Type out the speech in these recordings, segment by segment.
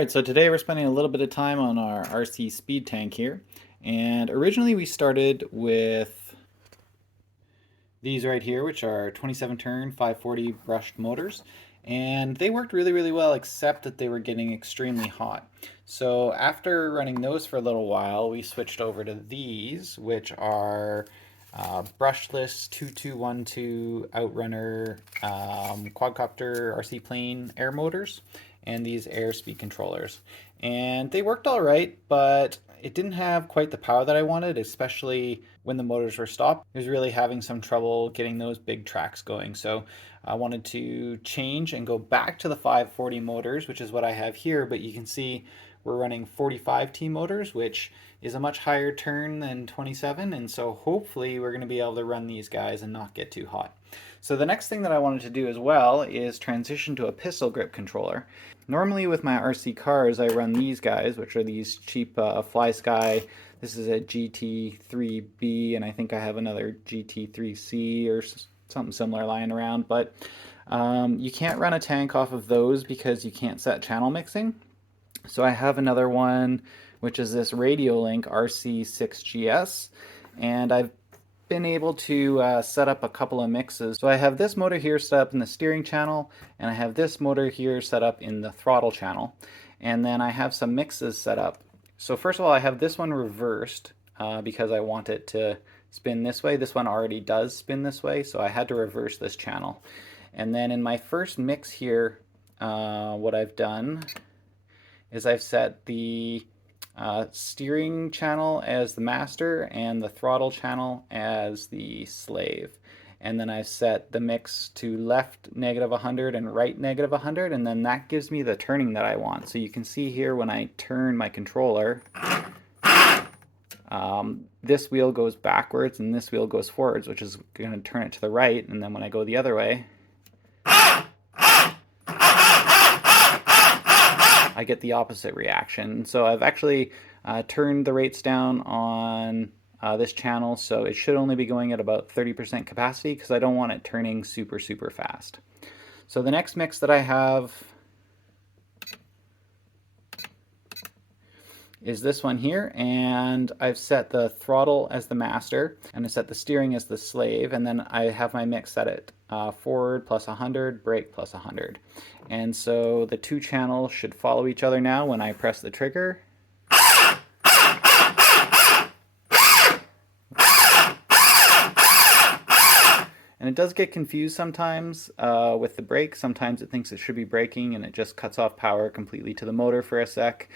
Alright, so today we're spending a little bit of time on our RC speed tank here. And originally we started with these right here, which are 27 turn 540 brushed motors. And they worked really well, except that they were getting extremely hot. So after running those for a little while, we switched over to these, which are brushless 2212 Outrunner quadcopter RC plane air motors and these airspeed controllers. And they worked all right, but it didn't have quite the power that I wanted, especially when the motors were stopped. I was really having some trouble getting those big tracks going. So I wanted to change and go back to the 540 motors, which is what I have here, but you can see we're running 45T motors, which is a much higher turn than 27, and so hopefully we're going to be able to run these guys and not get too hot. So the next thing that I wanted to do as well is transition to a pistol grip controller. Normally with my RC cars I run these guys, which are these cheap Fly Sky. This is a GT3B, and I think I have another GT3C or something similar lying around, but you can't run a tank off of those because you can't set channel mixing. So I have another one, which is this Radiolink RC6GS, and I've been able to set up a couple of mixes. So I have this motor here set up in the steering channel, and I have this motor here set up in the throttle channel. And then I have some mixes set up. So first of all, I have this one reversed because I want it to spin this way. This one already does spin this way, so I had to reverse this channel. And then in my first mix here, what I've done is I've set the steering channel as the master and the throttle channel as the slave. And then I've set the mix to left -100 and right -100, and then that gives me the turning that I want. So you can see here when I turn my controller, this wheel goes backwards and this wheel goes forwards, which is going to turn it to the right, and then when I go the other way, I get the opposite reaction. So I've actually turned the rates down on this channel, so it should only be going at about 30% capacity because I don't want it turning super fast. So the next mix that I have is this one here, and I've set the throttle as the master and I set the steering as the slave, and then I have my mix set at forward plus 100, brake plus 100. And so the two channels should follow each other now when I press the trigger. And it does get confused sometimes with the brake. Sometimes it thinks it should be braking and it just cuts off power completely to the motor for a sec.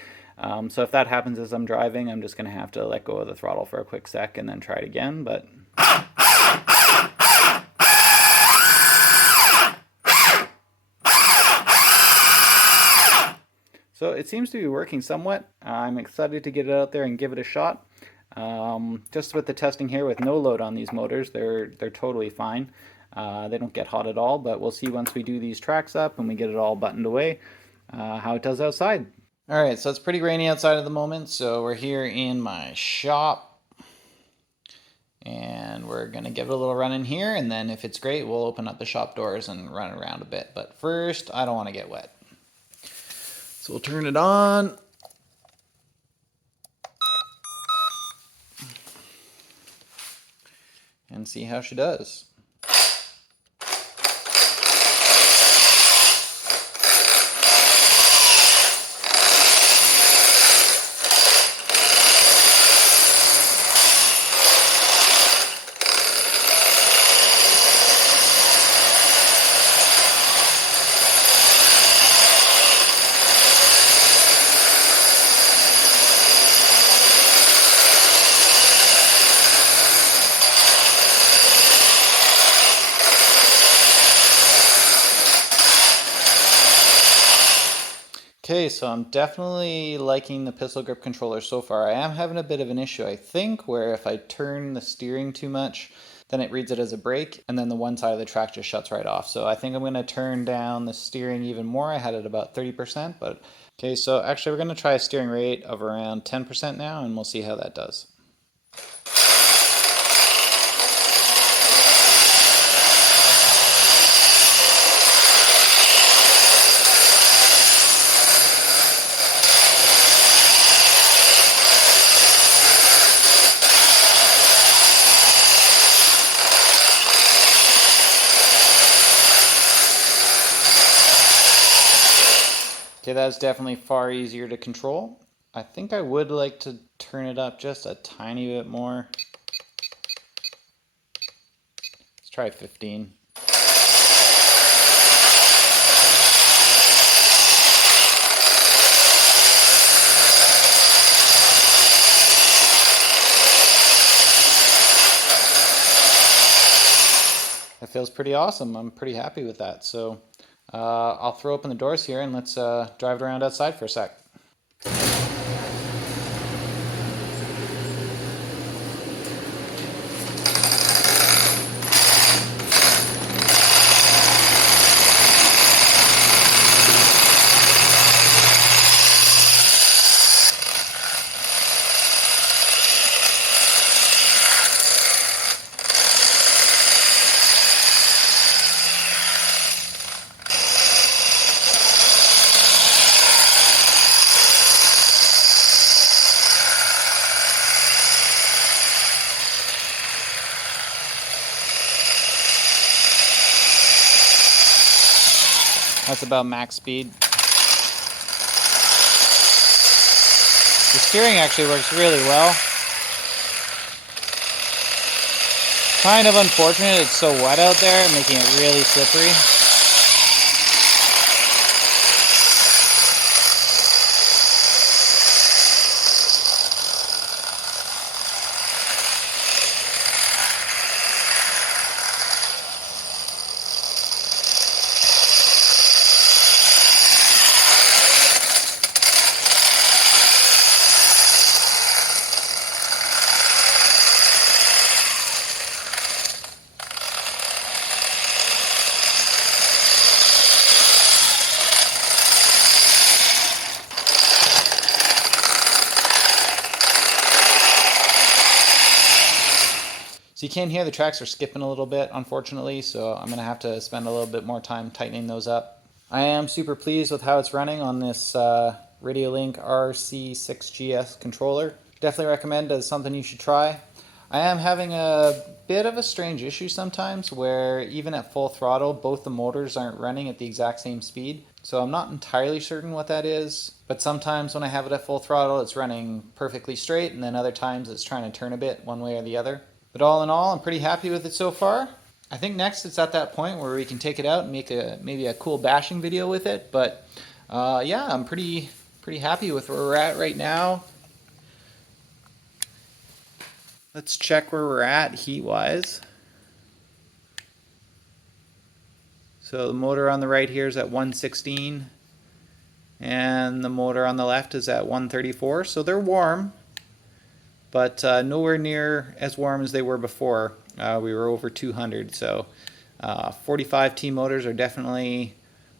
So if that happens as I'm driving, I'm just going to have to let go of the throttle for a quick sec and then try it again. But so it seems to be working somewhat. I'm excited to get it out there and give it a shot. Just with the testing here with no load on these motors, they're totally fine. They don't get hot at all, but we'll see once we do these tracks up and we get it all buttoned away how it does outside. Alright, so it's pretty rainy outside at the moment, so we're here in my shop. And we're going to give it a little run in here, and then if it's great, we'll open up the shop doors and run around a bit. But first, I don't want to get wet. So we'll turn it on. And see how she does. Okay, so I'm definitely liking the pistol grip controller so far. I am having a bit of an issue, I think, where if I turn the steering too much, then it reads it as a brake, and then the one side of the track just shuts right off. So I think I'm going to turn down the steering even more. I had it about 30%, but okay, so actually we're going to try a steering rate of around 10% now, and we'll see how that does. Okay, that's definitely far easier to control. I think I would like to turn it up just a tiny bit more. Let's try 15. That feels pretty awesome. I'm pretty happy with that. So I'll throw open the doors here and let's drive it around outside for a sec. That's about max speed. The steering actually works really well. Kind of unfortunate it's so wet out there, making it really slippery. So you can hear the tracks are skipping a little bit, unfortunately, so I'm going to have to spend a little bit more time tightening those up. I am super pleased with how it's running on this Radiolink RC6GS controller. Definitely recommend it as something you should try. I am having a bit of a strange issue sometimes where even at full throttle, both the motors aren't running at the exact same speed. So I'm not entirely certain what that is, but sometimes when I have it at full throttle, it's running perfectly straight, and then other times it's trying to turn a bit one way or the other. But all in all, I'm pretty happy with it so far. I think next it's at that point where we can take it out and make maybe a cool bashing video with it. But yeah, I'm pretty happy with where we're at right now. Let's check where we're at heat-wise. So the motor on the right here is at 116, and the motor on the left is at 134. So they're warm, but nowhere near as warm as they were before. We were over 200, so 45T motors are definitely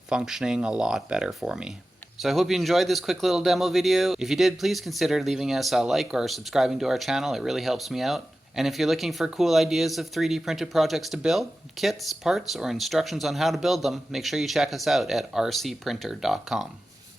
functioning a lot better for me. So I hope you enjoyed this quick little demo video. If you did, please consider leaving us a like or subscribing to our channel. It really helps me out. And if you're looking for cool ideas of 3D printed projects to build, kits, parts, or instructions on how to build them, make sure you check us out at rcprinter.com.